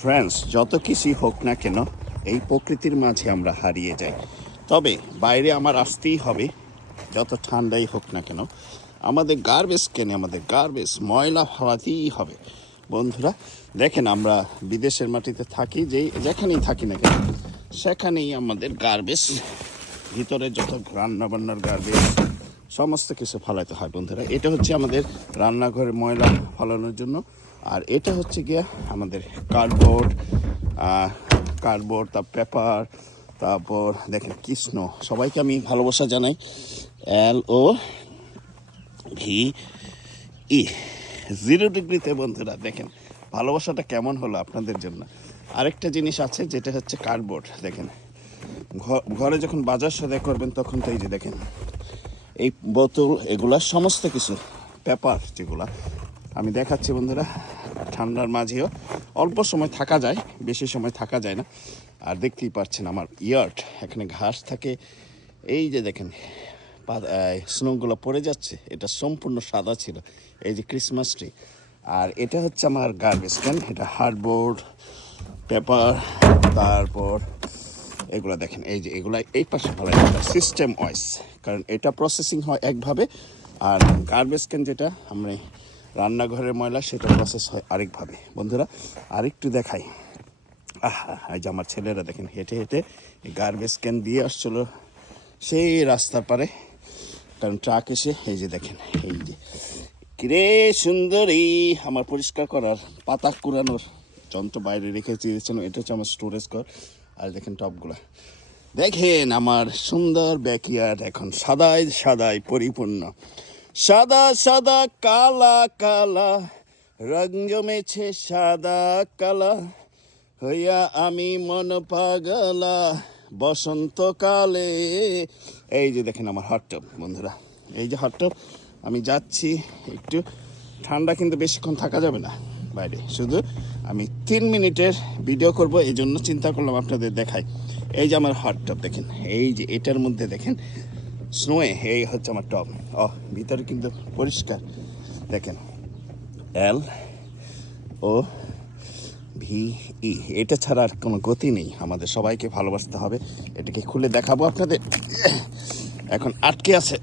Friends, যত কিছুই হোক না কেন এই প্রকৃতির মাঝে আমরা হারিয়ে যাই। তবে বাইরে আমার আসতেই হবে, যত ঠান্ডাই হোক না কেন। আমাদের গার্বেজ ময়লা ফেলাতেই হবে। বন্ধুরা দেখেন, আমরা বিদেশের মাটিতে থাকি, যেখানেই থাকি না কেন সেখানেই আমাদের গার্বেজ, ভিতরে যত রান্নাবান্নার গার্বেজ সমস্ত কিছু ফালাতে হয়। বন্ধুরা, এটা হচ্ছে আমাদের রান্নাঘরের ময়লা ফালানোর জন্য। আর এটা হচ্ছে গিয়া আমাদের কার্ডবোর্ড, তার পেপার, তারপর দেখেন কৃষ্ণ। সবাইকে আমি ভালোবাসা জানাই, LOVE 0 ডিগ্রিতে। বন্ধুরা দেখেন ভালোবাসাটা কেমন হলো আপনাদের জন্য। আরেকটা জিনিস আছে, যেটা হচ্ছে কার্ডবোর্ড। দেখেন ঘরে যখন বাজার সদাই করবেন তখন তো এই যে দেখেন এই বোতল, এগুলা সমস্ত কিছু পেপার যেগুলা আমি দেখাচ্ছি। বন্ধুরা, ঠান্ডার মাঝেও অল্প সময় থাকা যায়, বেশি সময় থাকা যায় না। আর দেখতেই পাচ্ছেন আমার ইয়ার্ড, এখানে ঘাস থাকে। এই যে দেখেন স্নোগুলো পড়ে যাচ্ছে, এটা সম্পূর্ণ সাদা ছিল, এই যে ক্রিসমাস ট্রি। আর এটা হচ্ছে আমার গার্বেজ ক্যান, এটা হার্ডবোর্ড, পেপার, তারপর এগুলো দেখেন, এই যে এগুলো এই পাশে ফেলা যায় সিস্টেম ওয়াইজ, কারণ এটা প্রসেসিং হয় একভাবে। আর গার্বেজ ক্যান যেটা আমরা রান্নাঘরের ময়লা, সেটা প্রসেস হয় আরেকভাবে। বন্ধুরা আরেকটু দেখাই, এই যে আমার ছেলেরা দেখেন হেঁটে হেঁটে গার্বেজ ক্যান দিয়ে আসছিল সেই রাস্তার পারে, কারণ ট্রাক এসে এই যে দেখেন, এই যে কিরে সুন্দরী, আমার পরিষ্কার করার পাতা কুড়ানোর যন্ত্র বাইরে রেখে দিয়েছেন। এটা হচ্ছে আমার স্টোরেজ ঘর। আর দেখেন টপগুলা দেখেন, আমার সুন্দর ব্যাকইয়ার্ড এখন সাদায় পরিপূর্ণ। সাদা সাদা কালা কালা রং জমেছে, সাদা কালা হইয়া আমি মন পাগলা বসন্তকালে। এই যে দেখেন আমার হট টব। বন্ধুরা এই যে হট টব, আমি যাচ্ছি একটু ঠান্ডা, কিন্তু বেশিক্ষণ থাকা যাবে না বাইরে, শুধু আমি 3 মিনিটের ভিডিও করব, এই জন্য চিন্তা করলাম আপনাদের দেখাই। এই যে আমার হট টব দেখেন, এই যে এটার মধ্যে দেখেন স্নোয়ে, এই হচ্ছে আমার টব। ভিতরে কিন্তু পরিষ্কার। দেখেন LOVE, এটা ছাড়া আর কোনো গতি নেই। আমাদের সবাইকে ভালোবাসতে হবে। এটাকে খুলে দেখাবো আপনাদের। এখন আটকে আছে,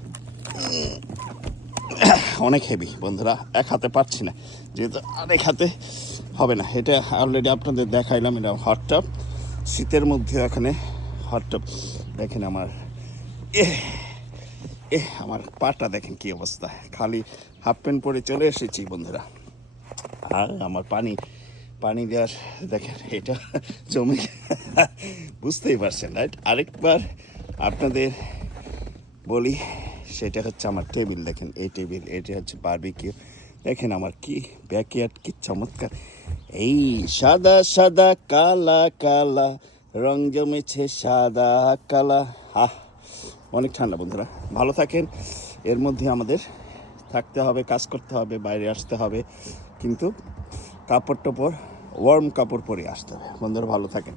অনেক হেভি। বন্ধুরা এক হাতে পারছি না, যেহেতু আরেক হাতে হবে না। এটা অলরেডি আপনাদের দেখাইলাম, এটা হট টব। শীতের মধ্যে এখানে হট টব। দেখেন আমার আমার পাটা দেখেন কি অবস্থা, খালি হাফ প্যান্ট পরে চলে এসেছি। বন্ধুরা আর আমার পানি দেওয়ার দেখেন, এটা জমে বুঝতেই পারছেন, রাইট? আরেকবার আপনাদের বলি, সেটা হচ্ছে আমার টেবিল। দেখেন এই টেবিল, এটা হচ্ছে বারবিকিউ। দেখেন আমার কি ব্যাকইয়ার্ড, কি চমৎকার। এই সাদা সাদা কালা কালা রং জমেছে, সাদা কালা। অনেক ঠান্ডা। বন্ধুরা ভালো থাকেন। এর মধ্যে আমাদের থাকতে হবে, কাজ করতে হবে, বাইরে আসতে হবে, কিন্তু কাপড় টাপড় ওয়ার্ম কাপড় পরে আসতে হবে। বন্ধুরা ভালো থাকেন।